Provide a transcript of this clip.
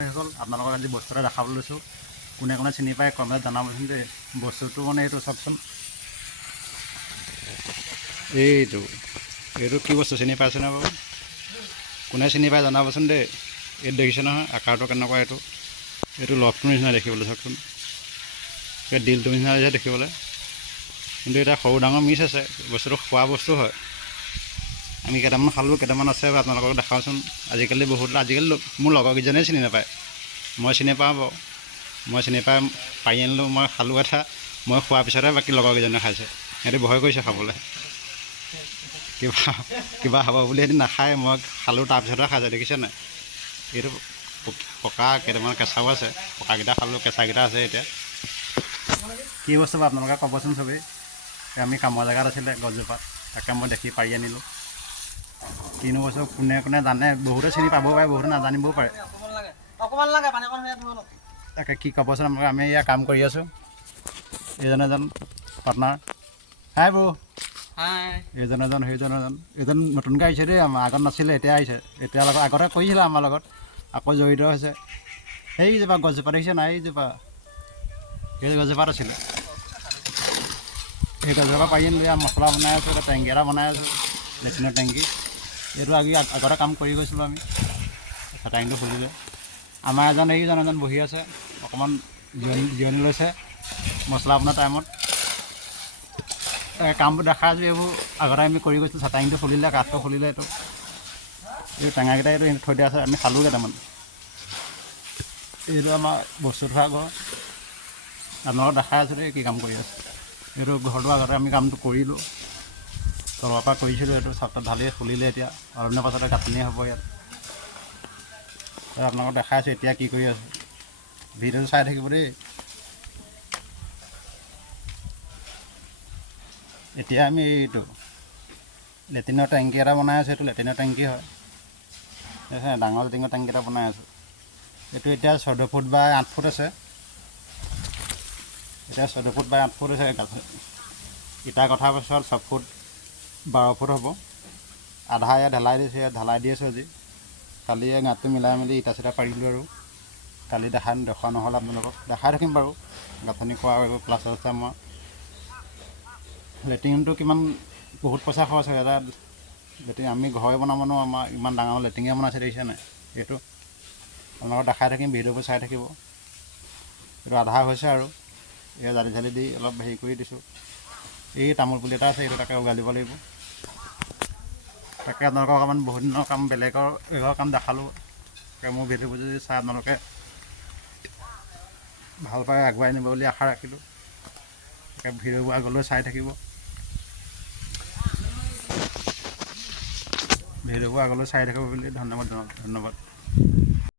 আপোনালোকক আজি বস্তু এটা দেখাবলৈ লৈছোঁ। কোনে কোনে চিনি পায় কমেণ্টত জনাবচোন দেই। বস্তুটো মানে এইটো চাওকচোন, এইটো কি বস্তু চিনি পাইছেনে বাৰু? কোনে চিনি পায় জনাবচোন দেই। এইটো দেখিছে নহয় আকাৰটো কেনেকুৱা? এইটো লকটোৰ নিচিনা দেখিবলৈ, চাওকচোন। এই ডিলটোৰ নিচিনা হৈছে দেখিবলৈ, কিন্তু এটা সৰু ডাঙৰ মিক্স আছে। বস্তুটো খোৱা বস্তু হয়। আমি কেইটামান খালোঁ, কেইটামান আছে আপোনালোকক দেখাওঁচোন। আজিকালি মোৰ লগৰকেইজনেই চিনি নাপায়। মই চিনি পাওঁ বাৰু, মই চিনি পাই পাৰি আনিলোঁ। মই খালোঁ এটা, মই খোৱাৰ পিছতহে বাকী লগৰকেইজনে খাইছে। সিহঁতি ভয় কৰিছে খাবলৈ, কিবা হ'ব বুলি। সিহঁতি নাখায়, মই খালোঁ তাৰপিছতহে খাইছে। দেখিছে নাই? এইটো পকা কেইটামান কেঁচাও আছে। পকাকেইটা খালোঁ, কেঁচাকেইটা আছে। এতিয়া কি বস্তু বাৰু আপোনালোকে ক'বচোন চবেই। আমি কামৰ জেগাত আছিলে গছজোপাত, তাকে মই দেখি পাৰি আনিলোঁ। কিনো বস্তু কোনে কোনে জানে, বহুতে চিনি পাবও পাৰে, বহুতে নাজানিবও পাৰে। তাকে কি ক'বচোন আপোনালোকে। আমি ইয়াত কাম কৰি আছোঁ। এইজন এজন পাৰ্টনাৰ। হাই ব্ৰ'। এইজন এইজন নতুনকৈ আহিছে দেই। আমাৰ আগত নাছিলে, এতিয়া আহিছে। এতিয়া আগতে কৰিছিলে আমাৰ লগত, আকৌ জড়িত হৈছে। সেইজোপা গছজোপা দেখিছে নাই? এই গছজোপাত আছিলে। সেই গছজোপা পাৰি আনিলোঁ। মছলা বনাই আছোঁ, এটা টেংকি এটা বনাই আছোঁ, লেট্ৰিনৰ টেংকি। এইটো আগতে কাম কৰি গৈছিলোঁ আমি। টেংকিটো খুলিলে আমাৰ এজন বহি আছে, অকণমান জিৰণি লৈছে মছলা বনোৱা টাইমত। কামবোৰ দেখাই আছোঁ। এইবোৰ আগতে আমি কৰি গৈছিলোঁ। টেংকিটো খুলিলে, কাঠটো খুলিলে। এইটো টেঙাকেইটা এইটো থৈ দিয়া আছে। আমি খালোঁ কেইটামান। এইটো আমাৰ বস্তু থোৱা ঘৰ। আপোনালোকক দেখাই আছোঁ দেই কি কাম কৰি আছে। এইটো ঘৰটো আগতে আমি কামটো কৰিলোঁ, তলৰ পৰা কৰিছিলোঁ। এইটো চাপত ঢালি খুলিলে। এতিয়া অলপ দিনৰ পাছতে গাঁথনি হ'ব ইয়াত। আপোনালোকক দেখাই আছোঁ এতিয়া কি কৰি আছোঁ। ভিডিঅ'টো চাই থাকিব দেই। এতিয়া আমি এইটো লেট্ৰিনৰ টেংকি এটা বনাই আছোঁ। এইটো লেট্ৰিনৰ টেংকি হয়, ডাঙৰ লেট্ৰিনৰ টেংকি এটা বনাই আছোঁ। এইটো এতিয়া 14 ফুট বাই 8 ফুট আছে। এতিয়া 14 ফুট বাই 8 ফুট আছে। ইটা কঠাৰ পাছত 6 ফুট 12 ফুট হ'ব। আধা ইয়াত ঢালাই দি আছোঁ আজি। কালি গাঁতটো মিলাই মেলি ইটা চিটা পাৰিলোঁ। আৰু কালি দেখুওৱা নহ'ল আপোনালোকক, দেখাই থাকিম বাৰু। গাঁথনি কৰা এইবোৰ প্লাষ্টাৰ চাষ্টাৰ মই। লেট্ৰিনটো কিমান বহুত পইচা খৰচ হয় এটা লেট্ৰিন। আমি ঘৰে বনাব নোৱাৰোঁ, আমাৰ ইমান ডাঙৰ লেট্ৰিনে বনাইছে, দেখিছে নাই? এইটো আপোনালোকক দেখাই থাকিম, ভিডিঅ'বোৰ চাই থাকিব। এইটো আধা হৈছে আৰু এয়া জালি চালি দি অলপ হেৰি কৰি দিছোঁ। এই তামোল পুলি এটা আছে, এইটো তাকে উঘালি দিব লাগিব। তাকে আপোনালোকক অকণমান বহুত দিনৰ কাম, বেলেগৰ কাম দেখালোঁ। তাকে মোৰ ভিডিঅ'বোৰ যদি চাই আপোনালোকে ভাল পাই আগুৱাই নিব বুলি আশা ৰাখিলোঁ। তাকে ভিডিঅ'বোৰ আগলৈ চাই থাকিব। বুলি ধন্যবাদ।